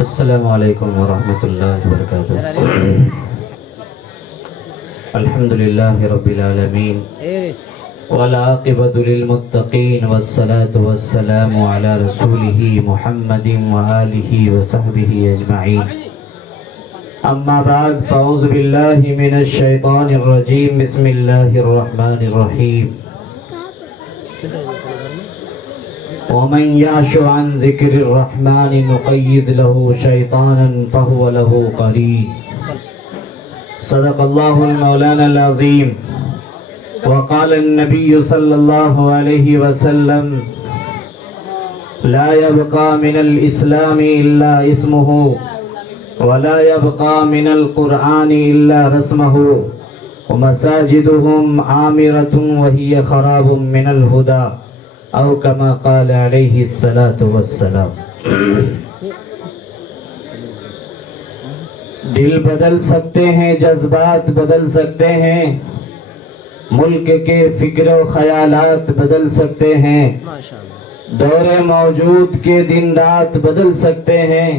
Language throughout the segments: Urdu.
السلام علیکم ورحمۃ اللہ وبرکاتہ۔ الحمد للہ رب العالمین والعاقبۃ للمتقین والصلاة والسلام علی رسولہ محمد وآلہ وصحبہ اجمعین۔ اما بعد فاعوذ باللہ من الشیطان الرجیم، بسم اللہ الرحمن الرحیم۔ ومن يعش عن ذكر الرحمن نقيض له شيطانا فهو له قرين۔ صدق الله المولانا العظيم۔ وقال النبي صلى الله عليه وسلم: لا يبقى من الإسلام إلا اسمه ولا يبقى من القرآن إلا رسمه ومساجدهم عامرة وهي خراب من الهدى او کما قال علیہ الصلاۃ والسلام۔ دل بدل سکتے ہیں، جذبات بدل سکتے ہیں، ملک کے فکر و خیالات بدل سکتے ہیں، دور موجود کے دن رات بدل سکتے ہیں،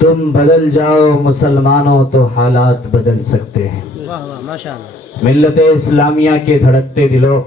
تم بدل جاؤ مسلمانوں تو حالات بدل سکتے ہیں۔ ملت اسلامیہ کے دھڑکتے دلوں،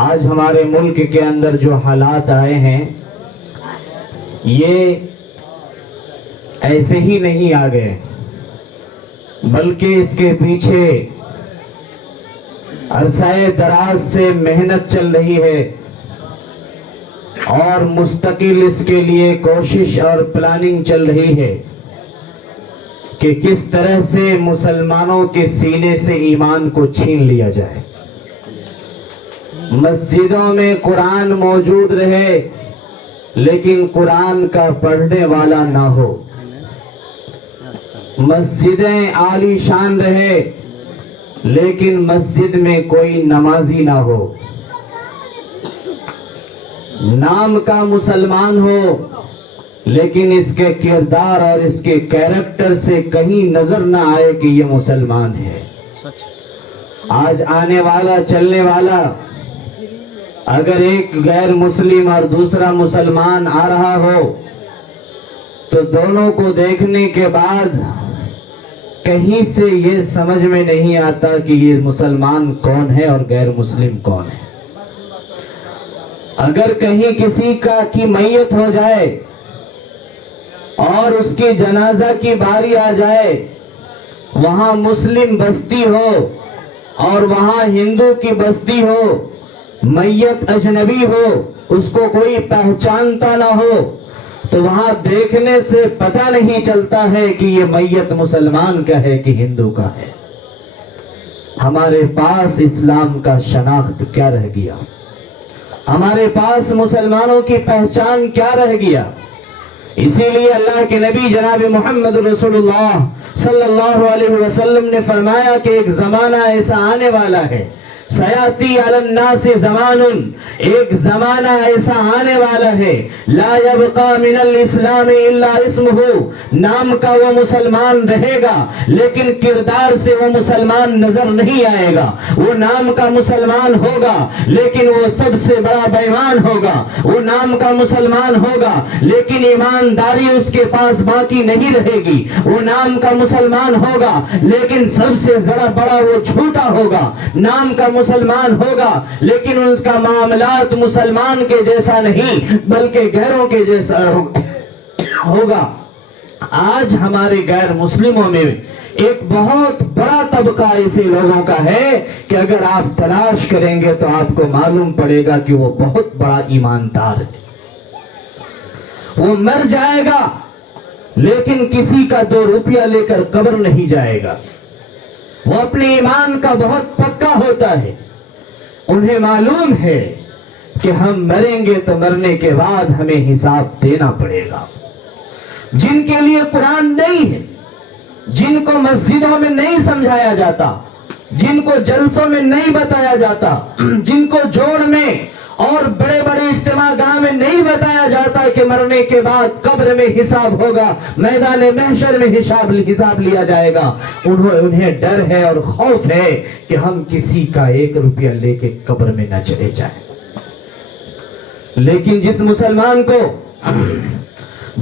آج ہمارے ملک کے اندر جو حالات آئے ہیں یہ ایسے ہی نہیں آ گئے، بلکہ اس کے پیچھے عرصہ دراز سے محنت چل رہی ہے اور مستقل اس کے لیے کوشش اور پلاننگ چل رہی ہے کہ کس طرح سے مسلمانوں کے سینے سے ایمان کو چھین لیا جائے، مسجدوں میں قرآن موجود رہے لیکن قرآن کا پڑھنے والا نہ ہو، مسجدیں عالی شان رہے لیکن مسجد میں کوئی نمازی نہ ہو، نام کا مسلمان ہو لیکن اس کے کردار اور اس کے کیریکٹر سے کہیں نظر نہ آئے کہ یہ مسلمان ہے۔ آج آنے والا چلنے والا اگر ایک غیر مسلم اور دوسرا مسلمان آ رہا ہو تو دونوں کو دیکھنے کے بعد کہیں سے یہ سمجھ میں نہیں آتا کہ یہ مسلمان کون ہے اور غیر مسلم کون ہے۔ اگر کہیں کسی کی میت ہو جائے اور اس کی جنازہ کی باری آ جائے، وہاں مسلم بستی ہو اور وہاں ہندو کی بستی ہو، میت اجنبی ہو، اس کو کوئی پہچانتا نہ ہو، تو وہاں دیکھنے سے پتہ نہیں چلتا ہے کہ یہ میت مسلمان کا ہے کہ ہندو کا ہے۔ ہمارے پاس اسلام کا شناخت کیا رہ گیا؟ ہمارے پاس مسلمانوں کی پہچان کیا رہ گیا؟ اسی لیے اللہ کے نبی جناب محمد رسول اللہ صلی اللہ علیہ وسلم نے فرمایا کہ ایک زمانہ ایسا آنے والا ہے، سیاتی علی الناس زمان، ایک زمانہ ایسا آنے والا ہے، لا یبقى من الاسلام الا اسمہ، نام کا وہ مسلمان رہے گا لیکن کردار سے وہ مسلمان نظر نہیں آئے گا، وہ نام کا مسلمان ہوگا لیکن وہ سب سے بڑا بے ایمان ہوگا، وہ نام کا مسلمان ہوگا لیکن ایمانداری اس کے پاس باقی نہیں رہے گی، وہ نام کا مسلمان ہوگا لیکن سب سے ذرا بڑا وہ جھوٹا ہوگا، نام کا مسلمان ہوگا لیکن اس کا معاملات مسلمان کے جیسا نہیں بلکہ غیروں کے جیسا ہوگا۔ آج ہمارے غیر مسلموں میں ایک بہت بڑا طبقہ ایسے لوگوں کا ہے کہ اگر آپ تلاش کریں گے تو آپ کو معلوم پڑے گا کہ وہ بہت بڑا ایماندار ہے، وہ مر جائے گا لیکن کسی کا 2 روپیہ لے کر قبر نہیں جائے گا، وہ اپنے ایمان کا بہت پکا ہوتا ہے، انہیں معلوم ہے کہ ہم مریں گے تو مرنے کے بعد ہمیں حساب دینا پڑے گا۔ جن کے لیے قرآن نہیں ہے، جن کو مسجدوں میں نہیں سمجھایا جاتا، جن کو جلسوں میں نہیں بتایا جاتا، جن کو جوڑ میں اور بڑے بڑے اجتماع گاہ میں نہیں بتایا جاتا کہ مرنے کے بعد قبر میں حساب ہوگا، میدان محشر میں حساب لیا جائے گا، انہیں ڈر ہے اور خوف ہے کہ ہم کسی کا 1 روپیہ لے کے قبر میں نہ چلے جائیں۔ لیکن جس مسلمان کو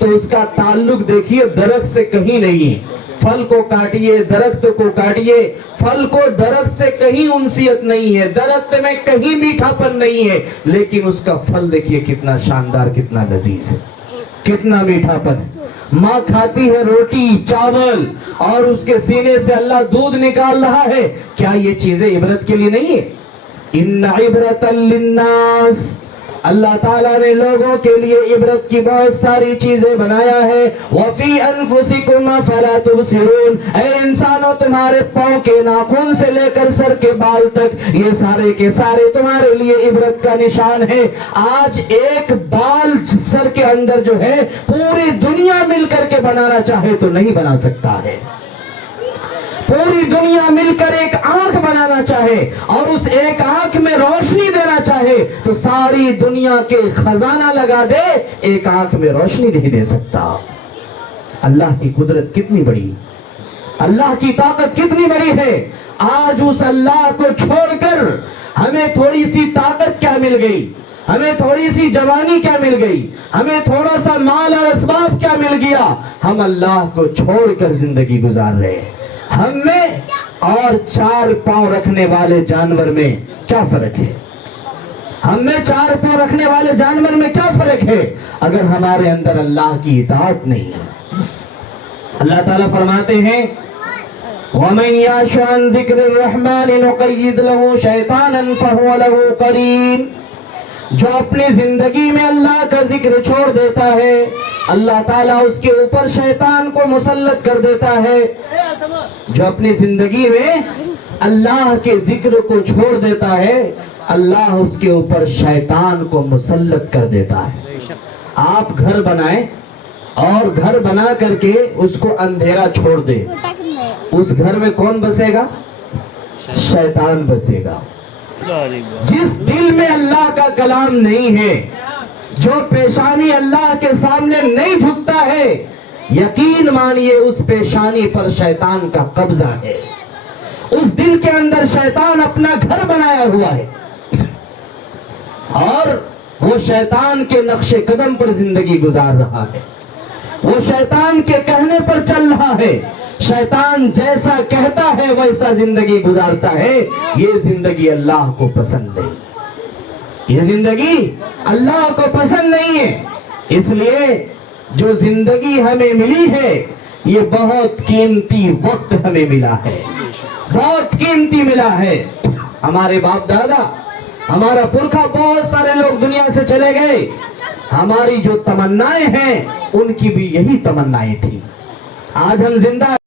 تو اس کا تعلق دیکھیے درخت سے کہیں نہیں ہے. پھل کو کاٹیے، درخت کو کاٹیے، پھل کو درخت سے کہیں انسیت نہیں ہے، درخت میں کہیں میٹھا پن نہیں ہے، لیکن اس کا پھل دیکھیے کتنا شاندار، کتنا لذیذ ہے، کتنا میٹھا پن ہے. ماں کھاتی ہے روٹی چاول اور اس کے سینے سے اللہ دودھ نکال رہا ہے. کیا یہ چیزیں عبرت کے لیے نہیں ہے؟ ان عبرۃ للناس، اللہ تعالیٰ نے لوگوں کے لیے عبرت کی بہت ساری چیزیں بنایا ہے. وفی انفسکم افلا تبصرون، اے انسانوں تمہارے پاؤں کے ناخن سے لے کر سر کے بال تک یہ سارے کے سارے تمہارے لیے عبرت کا نشان ہے. آج ایک بال سر کے اندر جو ہے پوری دنیا مل کر کے بنانا چاہے تو نہیں بنا سکتا ہے. پوری دنیا مل کر ایک آنکھ بنانا چاہے اور اس ایک آنکھ میں روشنی دینا چاہے تو ساری دنیا کے خزانہ لگا دے، ایک آنکھ میں روشنی نہیں دے سکتا. اللہ کی قدرت کتنی بڑی، اللہ کی طاقت کتنی بڑی ہے. آج اس اللہ کو چھوڑ کر ہمیں تھوڑی سی طاقت کیا مل گئی، ہمیں تھوڑی سی جوانی کیا مل گئی، ہمیں تھوڑا سا مال اور اسباب کیا مل گیا، ہم اللہ کو چھوڑ کر زندگی گزار رہے ہیں. ہم میں اور 4 پاؤں رکھنے والے جانور میں کیا فرق ہے؟ ہم میں 4 پاؤں رکھنے والے جانور میں کیا فرق ہے اگر ہمارے اندر اللہ کی اطاعت نہیں ہے؟ اللہ تعالیٰ فرماتے ہیں وَمَن يَعْشُ عَن ذِكْرِ الرَّحْمَنِ نُقَيِّضْ لَهُ شَيْطَانًا فَهُوَ لَهُ قَرِينٌ. جو اپنی زندگی میں اللہ کا ذکر چھوڑ دیتا ہے اللہ تعالیٰ اس کے اوپر شیطان کو مسلط کر دیتا ہے. جو اپنی زندگی میں اللہ کے ذکر کو چھوڑ دیتا ہے اللہ اس کے اوپر شیطان کو مسلط کر دیتا ہے. آپ گھر بنائیں اور گھر بنا کر کے اس کو اندھیرا چھوڑ دے، اس گھر میں کون بسے گا؟ شیطان بسے گا. جس دل میں اللہ کا کلام نہیں ہے، جو پیشانی اللہ کے سامنے نہیں جھکتا ہے، یقین مانیے اس پیشانی پر شیطان کا قبضہ ہے. اس دل کے اندر شیطان اپنا گھر بنایا ہوا ہے اور وہ شیطان کے نقش قدم پر زندگی گزار رہا ہے، وہ شیطان کے کہنے پر چل رہا ہے. شیطان جیسا کہتا ہے ویسا زندگی گزارتا ہے. یہ زندگی اللہ کو پسند نہیں، یہ زندگی اللہ کو پسند نہیں ہے. اس لیے جو زندگی ہمیں ملی ہے یہ بہت قیمتی وقت ہمیں ملا ہے، بہت قیمتی ملا ہے. ہمارے باپ دادا، ہمارا پرکھا بہت سارے لوگ دنیا سے چلے گئے. ہماری جو تمنائیں ہیں ان کی بھی یہی تمنائیں تھی. آج ہم زندہ